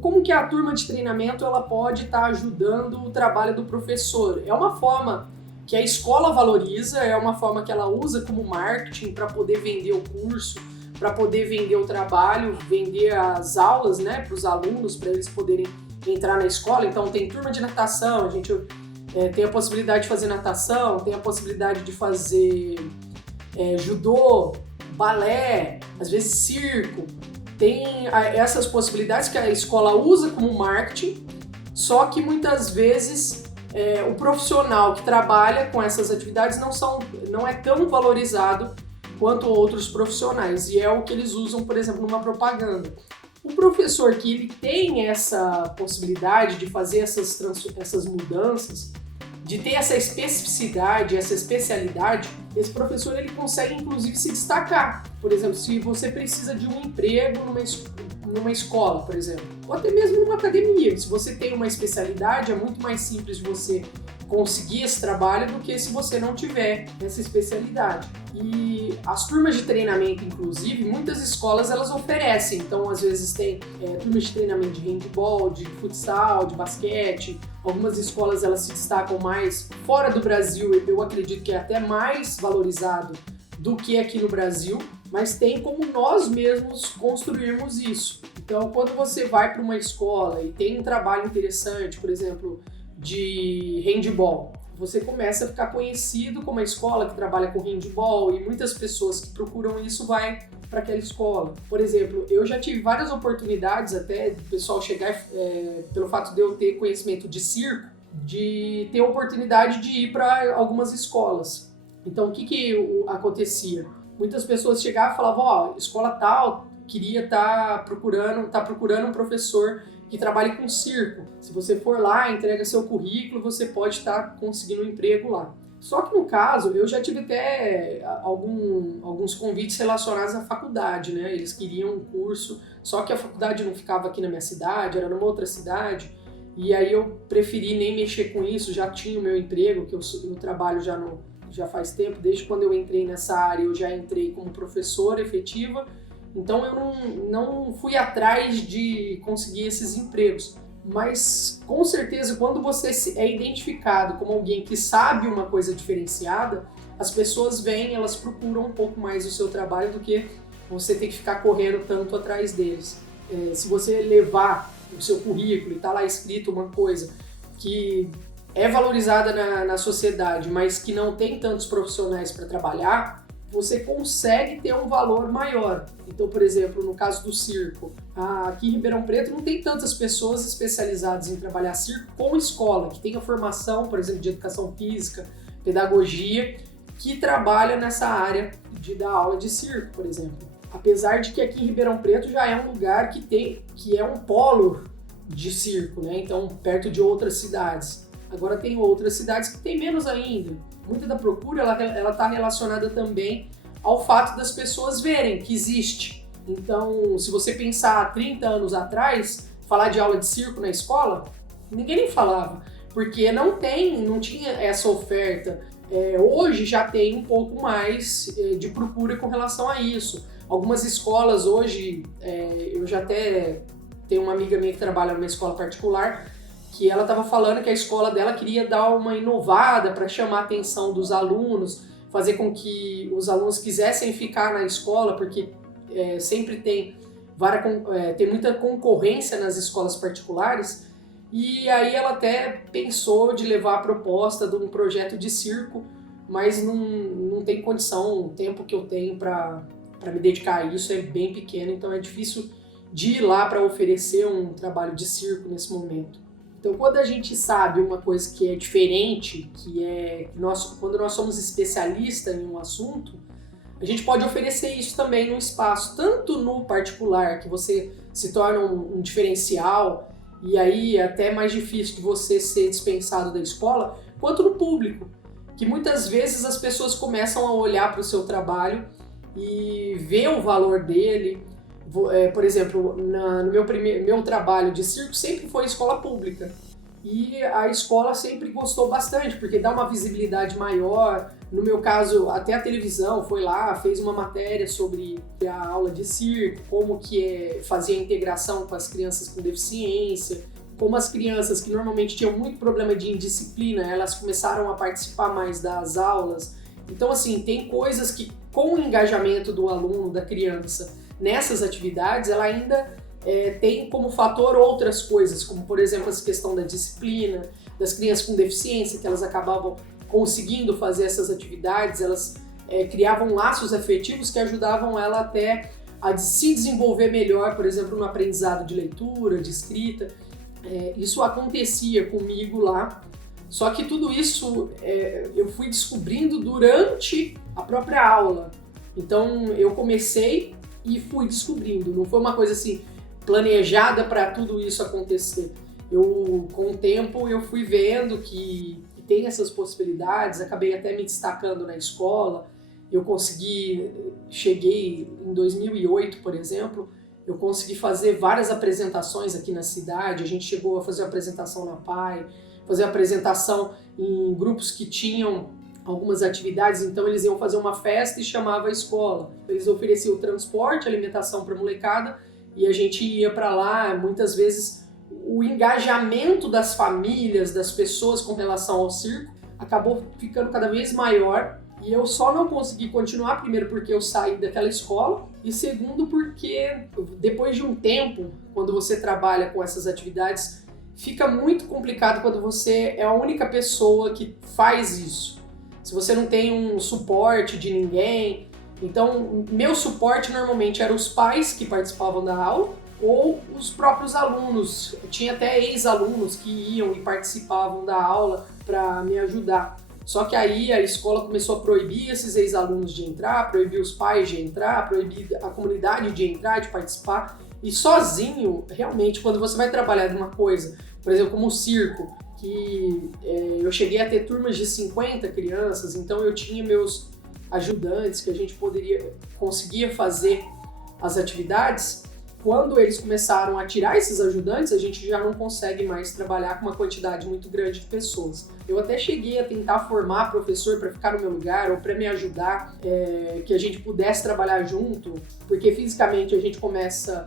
Como que a turma de treinamento ela pode estar ajudando o trabalho do professor? É uma forma que a escola valoriza, é uma forma que ela usa como marketing para poder vender o curso, para poder vender o trabalho, vender as aulas, né, para os alunos, para eles poderem entrar na escola. Então tem turma de natação, a gente tem a possibilidade de fazer natação, tem a possibilidade de fazer judô, balé, às vezes circo. Tem essas possibilidades que a escola usa como marketing, só que muitas vezes o profissional que trabalha com essas atividades não é tão valorizado quanto outros profissionais, e é o que eles usam, por exemplo, numa propaganda. O professor que ele tem essa possibilidade de fazer essas mudanças, de ter essa especificidade, essa especialidade, esse professor ele consegue inclusive se destacar. Por exemplo, se você precisa de um emprego numa escola, por exemplo, ou até mesmo numa academia, se você tem uma especialidade, é muito mais simples de você conseguir esse trabalho do que se você não tiver essa especialidade. E as turmas de treinamento, inclusive, muitas escolas elas oferecem. Então, às vezes tem turmas de treinamento de handebol, de futsal, de basquete. Algumas escolas elas se destacam mais fora do Brasil. Eu acredito que é até mais valorizado do que aqui no Brasil, mas tem como nós mesmos construirmos isso. Então, quando você vai para uma escola e tem um trabalho interessante, por exemplo, de handebol, você começa a ficar conhecido como uma escola que trabalha com handebol, e muitas pessoas que procuram isso vai para aquela escola. Por exemplo, eu já tive várias oportunidades até do pessoal chegar, pelo fato de eu ter conhecimento de circo, de ter oportunidade de ir para algumas escolas. Então, o que acontecia? Muitas pessoas chegavam e falavam, escola tal queria tá procurando um professor que trabalhe com circo. Se você for lá, entrega seu currículo, você pode estar conseguindo um emprego lá. Só que no caso, eu já tive até alguns convites relacionados à faculdade, né? Eles queriam um curso, só que a faculdade não ficava aqui na minha cidade, era numa outra cidade, e aí eu preferi nem mexer com isso, já tinha o meu emprego, que eu trabalho já faz tempo, desde quando eu entrei nessa área, eu já entrei como professora efetiva. Então eu não fui atrás de conseguir esses empregos, mas com certeza quando você é identificado como alguém que sabe uma coisa diferenciada, as pessoas vêm, elas procuram um pouco mais o seu trabalho do que você ter que ficar correndo tanto atrás deles. Se você levar o seu currículo e está lá escrito uma coisa que é valorizada na sociedade, mas que não tem tantos profissionais para trabalhar, você consegue ter um valor maior. Então, por exemplo, no caso do circo, aqui em Ribeirão Preto não tem tantas pessoas especializadas em trabalhar circo com escola, que tenha formação, por exemplo, de educação física, pedagogia, que trabalha nessa área de dar aula de circo, por exemplo. Apesar de que aqui em Ribeirão Preto já é um lugar que é um polo de circo, né? Então, perto de outras cidades. Agora tem outras cidades que tem menos ainda. Muita da procura ela está relacionada também ao fato das pessoas verem que existe. Então, se você pensar há 30 anos atrás, falar de aula de circo na escola, ninguém nem falava, porque não tinha essa oferta. Hoje já tem um pouco mais de procura com relação a isso. Algumas escolas hoje, eu já até tenho uma amiga minha que trabalha numa escola particular, que ela estava falando que a escola dela queria dar uma inovada para chamar a atenção dos alunos, fazer com que os alunos quisessem ficar na escola, porque sempre tem muita concorrência nas escolas particulares, e aí ela até pensou de levar a proposta de um projeto de circo, mas não tem condição, o tempo que eu tenho para me dedicar a isso é bem pequeno, então é difícil de ir lá para oferecer um trabalho de circo nesse momento. Então, quando a gente sabe uma coisa que é diferente, quando nós somos especialistas em um assunto, a gente pode oferecer isso também no espaço, tanto no particular, que você se torna um diferencial, e aí é até mais difícil de você ser dispensado da escola, quanto no público, que muitas vezes as pessoas começam a olhar para o seu trabalho e ver o valor dele. Por exemplo, no meu trabalho de circo sempre foi escola pública, e a escola sempre gostou bastante, porque dá uma visibilidade maior, No meu caso, até a televisão foi lá, fez uma matéria sobre a aula de circo, como que fazia a integração com as crianças com deficiência, como as crianças que normalmente tinham muito problema de indisciplina, elas começaram a participar mais das aulas. Então, assim, tem coisas que, com o engajamento do aluno, da criança, nessas atividades, ela ainda tem como fator outras coisas, como, por exemplo, essa questão da disciplina, das crianças com deficiência, que elas acabavam conseguindo fazer essas atividades, elas criavam laços afetivos que ajudavam ela até a se desenvolver melhor, por exemplo, no aprendizado de leitura, de escrita. Isso acontecia comigo lá, só que tudo isso eu fui descobrindo durante a própria aula. Então eu comecei e fui descobrindo, não foi uma coisa assim planejada para tudo isso acontecer. Com o tempo eu fui vendo que tem essas possibilidades, acabei até me destacando na escola. Eu cheguei em 2008, por exemplo, eu consegui fazer várias apresentações aqui na cidade. A gente chegou a fazer uma apresentação na PAI, fazer apresentação em grupos que tinham algumas atividades, então eles iam fazer uma festa e chamava a escola. Eles ofereciam transporte, alimentação para a molecada e a gente ia para lá. Muitas vezes o engajamento das famílias, das pessoas com relação ao circo acabou ficando cada vez maior e eu só não consegui continuar, primeiro porque eu saí daquela escola e segundo porque depois de um tempo, quando você trabalha com essas atividades, fica muito complicado quando você é a única pessoa que faz isso. Se você não tem um suporte de ninguém. Então, meu suporte normalmente eram os pais que participavam da aula ou os próprios alunos. Tinha até ex-alunos que iam e participavam da aula para me ajudar. Só que aí a escola começou a proibir esses ex-alunos de entrar, proibir os pais de entrar, proibir a comunidade de entrar, de participar. E sozinho, realmente, quando você vai trabalhar numa coisa, por exemplo, como o circo, que eu cheguei a ter turmas de 50 crianças, então eu tinha meus ajudantes que a gente conseguia fazer as atividades. Quando eles começaram a tirar esses ajudantes, a gente já não consegue mais trabalhar com uma quantidade muito grande de pessoas. Eu até cheguei a tentar formar professor para ficar no meu lugar ou para me ajudar, que a gente pudesse trabalhar junto, porque fisicamente a gente começa,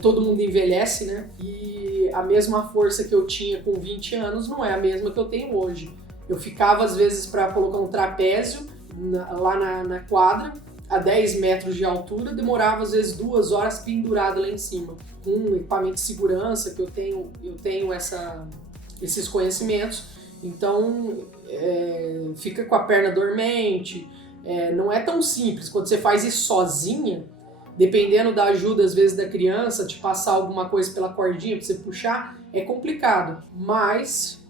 todo mundo envelhece, né? E a mesma força que eu tinha com 20 anos não é a mesma que eu tenho hoje. Eu ficava às vezes para colocar um trapézio lá na quadra, a 10 metros de altura, demorava às vezes 2 horas pendurado lá em cima, com um equipamento de segurança que eu tenho esses conhecimentos, então fica com a perna dormente, não é tão simples. Quando você faz isso sozinha, dependendo da ajuda às vezes da criança, te passar alguma coisa pela cordinha para você puxar, é complicado, mas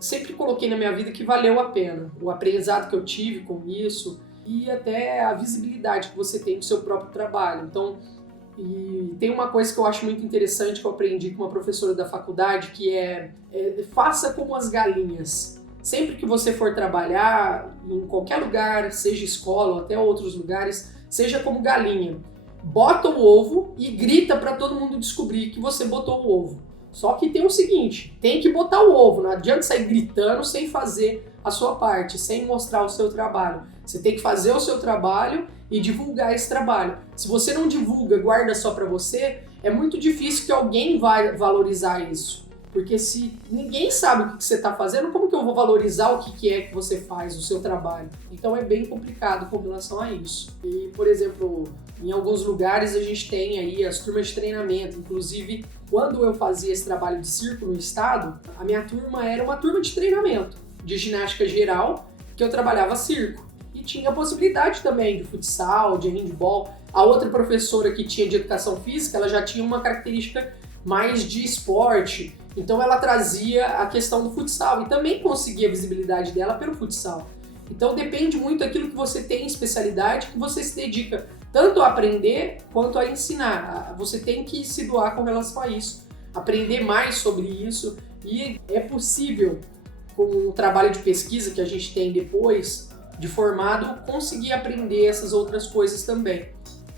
sempre coloquei na minha vida que valeu a pena, o aprendizado que eu tive com isso, e até a visibilidade que você tem do seu próprio trabalho. Então, e tem uma coisa que eu acho muito interessante que eu aprendi com uma professora da faculdade, que faça como as galinhas. Sempre que você for trabalhar em qualquer lugar, seja escola ou até outros lugares, seja como galinha. Bota o ovo e grita para todo mundo descobrir que você botou o ovo. Só que tem o seguinte, tem que botar o ovo, não adianta sair gritando sem fazer a sua parte, sem mostrar o seu trabalho. Você tem que fazer o seu trabalho e divulgar esse trabalho. Se você não divulga, guarda só para você, é muito difícil que alguém vai valorizar isso. Porque se ninguém sabe o que você está fazendo, como que eu vou valorizar o que é que você faz, o seu trabalho? Então é bem complicado com relação a isso. E, por exemplo, em alguns lugares a gente tem aí as turmas de treinamento. Inclusive, quando eu fazia esse trabalho de circo no estado, a minha turma era uma turma de treinamento, de ginástica geral, que eu trabalhava circo. E tinha a possibilidade também de futsal, de handball. A outra professora que tinha de educação física, ela já tinha uma característica mais de esporte. Então ela trazia a questão do futsal e também conseguia a visibilidade dela pelo futsal. Então depende muito daquilo que você tem em especialidade, que você se dedica tanto a aprender quanto a ensinar. Você tem que se doar com relação a isso, aprender mais sobre isso, e é possível, com o trabalho de pesquisa que a gente tem depois de formado, conseguir aprender essas outras coisas também.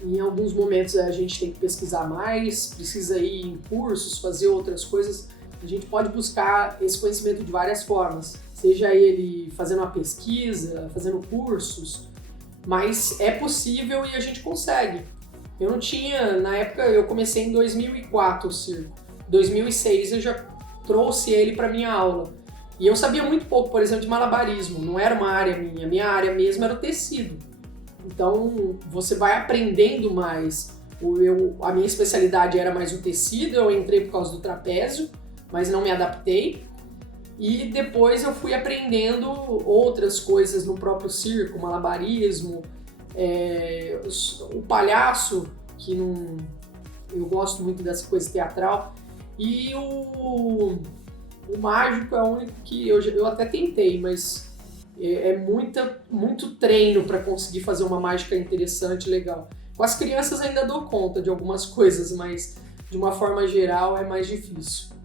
Em alguns momentos a gente tem que pesquisar mais, precisa ir em cursos, fazer outras coisas. A gente pode buscar esse conhecimento de várias formas. seja ele fazendo uma pesquisa, fazendo cursos, mas é possível e a gente consegue. Eu não tinha, na época eu comecei em 2004 o circo, 2006 eu já trouxe ele para minha aula. E eu sabia muito pouco, por exemplo, de malabarismo, não era uma área minha área mesmo era o tecido. Então você vai aprendendo mais. A minha especialidade era mais o tecido, eu entrei por causa do trapézio, mas não me adaptei. E depois eu fui aprendendo outras coisas no próprio circo, malabarismo, o palhaço, que não, eu gosto muito dessa coisa teatral, e o mágico é o único que eu até tentei, mas muito treino para conseguir fazer uma mágica interessante, legal. Com as crianças ainda dou conta de algumas coisas, mas de uma forma geral é mais difícil.